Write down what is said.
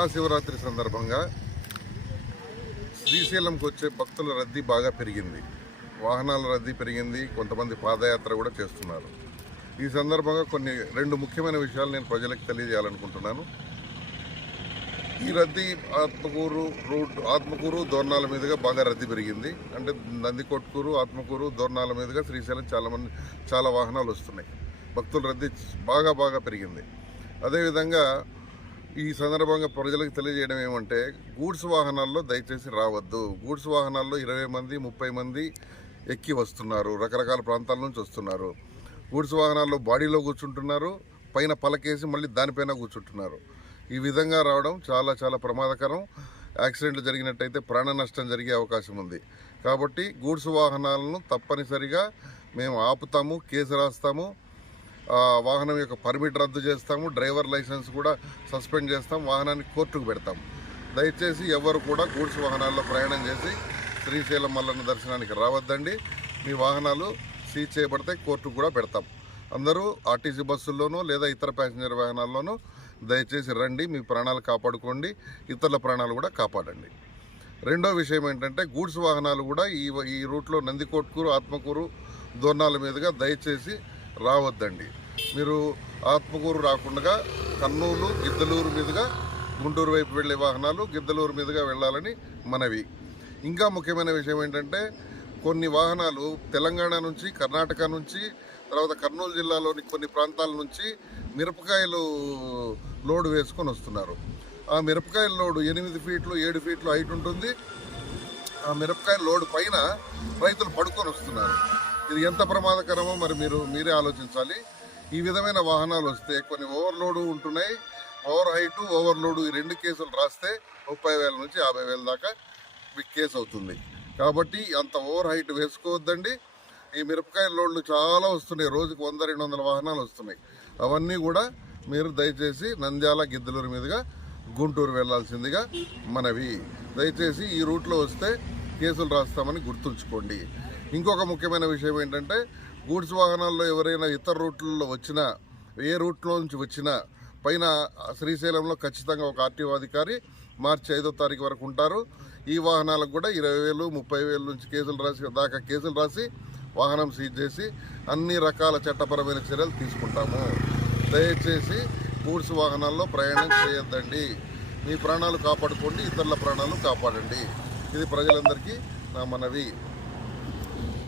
మహాశివరాత్రి సందర్భంగా శ్రీశైలంకి వచ్చే భక్తుల రద్దీ బాగా పెరిగింది. వాహనాల రద్దీ పెరిగింది. కొంతమంది పాదయాత్ర కూడా చేస్తున్నారు. ఈ సందర్భంగా రెండు ముఖ్యమైన విషయాలు నేను ప్రజలకు తెలియజేయాలనుకుంటున్నాను. ఈ రద్దీ ఆత్మకూరు దోర్నాల మీదుగా బాగా రద్దీ పెరిగింది. అంటే నందికొట్కూరు, ఆత్మకూరు, దోర్నాల మీదుగా శ్రీశైలం చాలా వాహనాలు వస్తున్నాయి. భక్తుల రద్దీ బాగా పెరిగింది. అదేవిధంగా ఈ సందర్భంగా ప్రజలకు తెలియజేయడం ఏమంటే, గూడ్స్ వాహనాల్లో దయచేసి రావద్దు. గూడ్స్ వాహనాల్లో 20 మంది 30 మంది ఎక్కి వస్తున్నారు. రకరకాల ప్రాంతాల నుంచి వస్తున్నారు. గూడ్స్ వాహనాల్లో బాడీలో కూర్చుంటున్నారు, పైన పలకేసి మళ్ళీ దానిపైన కూర్చుంటున్నారు. ఈ విధంగా రావడం చాలా ప్రమాదకరం. యాక్సిడెంట్లు జరిగినట్టయితే ప్రాణ నష్టం జరిగే అవకాశం ఉంది. కాబట్టి గూడ్స్ వాహనాలను తప్పనిసరిగా మేము ఆపుతాము, కేసు రాస్తాము, వాహనం యొక్క పర్మిట్ రద్దు చేస్తాము, డ్రైవర్ లైసెన్స్ కూడా సస్పెండ్ చేస్తాం, వాహనాన్ని కోర్టుకు పెడతాం. దయచేసి ఎవరు కూడా గూడ్స్ వాహనాల్లో ప్రయాణం చేసి శ్రీశైలం మల్లన్న దర్శనానికి రావద్దండి. మీ వాహనాలు సీజ్ చేయబడితే కోర్టుకు కూడా పెడతాం. అందరూ ఆర్టీసీ బస్సుల్లోనూ లేదా ఇతర ప్యాసింజర్ వాహనాల్లోనూ దయచేసి రండి. మీ ప్రాణాలు కాపాడుకోండి, ఇతరుల ప్రాణాలు కూడా కాపాడండి. రెండో విషయం ఏంటంటే, గూడ్స్ వాహనాలు కూడా ఈ రూట్లో నందికొట్కూరు, ఆత్మకూరు, దోర్నాల మీదుగా దయచేసి రావద్దండి. మీరు ఆత్మకూరు రాకుండా కర్నూలు, గిద్దలూరు మీదుగా గుంటూరు వైపు వెళ్లే వాహనాలు గిద్దలూరు మీదుగా వెళ్ళాలని మనవి. ఇంకా ముఖ్యమైన విషయం ఏంటంటే, కొన్ని వాహనాలు తెలంగాణ నుంచి, కర్ణాటక నుంచి, తర్వాత కర్నూలు జిల్లాలోని కొన్ని ప్రాంతాల నుంచి మిరపకాయలు లోడు వేసుకొని వస్తున్నారు. ఆ మిరపకాయల లోడు 8 ఫీట్లు 7 ఫీట్లు హైట్ ఉంటుంది. ఆ మిరపకాయల లోడు పైన రైతులు పడుకొని వస్తున్నారు. ఇది ఎంత ప్రమాదకరమో మరి మీరే ఆలోచించాలి. ఈ విధమైన వాహనాలు వస్తే కొన్ని ఓవర్లోడు ఉంటున్నాయి, ఓవర్ హైటు, ఓవర్లోడు, ఈ 2 కేసులు రాస్తే 30,000 నుంచి 50,000 దాకా కేసు అవుతుంది. కాబట్టి అంత ఓవర్ హైట్ వేసుకోవద్దండి. ఈ మిరపకాయల లోడ్లు చాలా వస్తున్నాయి. రోజుకు 100-200 వాహనాలు వస్తున్నాయి. అవన్నీ కూడా మీరు దయచేసి నంద్యాల, గిద్దలూరు మీదుగా గుంటూరు వెళ్లాల్సిందిగా మనవి. దయచేసి ఈ రూట్లో వస్తే కేసులు రాస్తామని గుర్తుంచుకోండి. ఇంకొక ముఖ్యమైన విషయం ఏంటంటే, గూడ్స్ వాహనాల్లో ఎవరైనా ఇతర రూట్లలో వచ్చినా, ఏ రూట్లో నుంచి వచ్చినా పైన శ్రీశైలంలో ఖచ్చితంగా ఒక ఆర్టీఓ అధికారి మార్చి 5వ తారీఖు వరకు ఉంటారు. ఈ వాహనాలకు కూడా 20,000 30,000 నుంచి కేసులు రాసి వాహనం సీజ్ చేసి అన్ని రకాల చట్టపరమైన చర్యలు తీసుకుంటాము. దయచేసి గూడ్స్ వాహనాల్లో ప్రయాణం చేయొద్దండి. మీ ప్రాణాలు కాపాడుకోండి, ఇతరుల ప్రాణాలు కాపాడండి. ఇది ప్రజలందరికీ నా మనవి.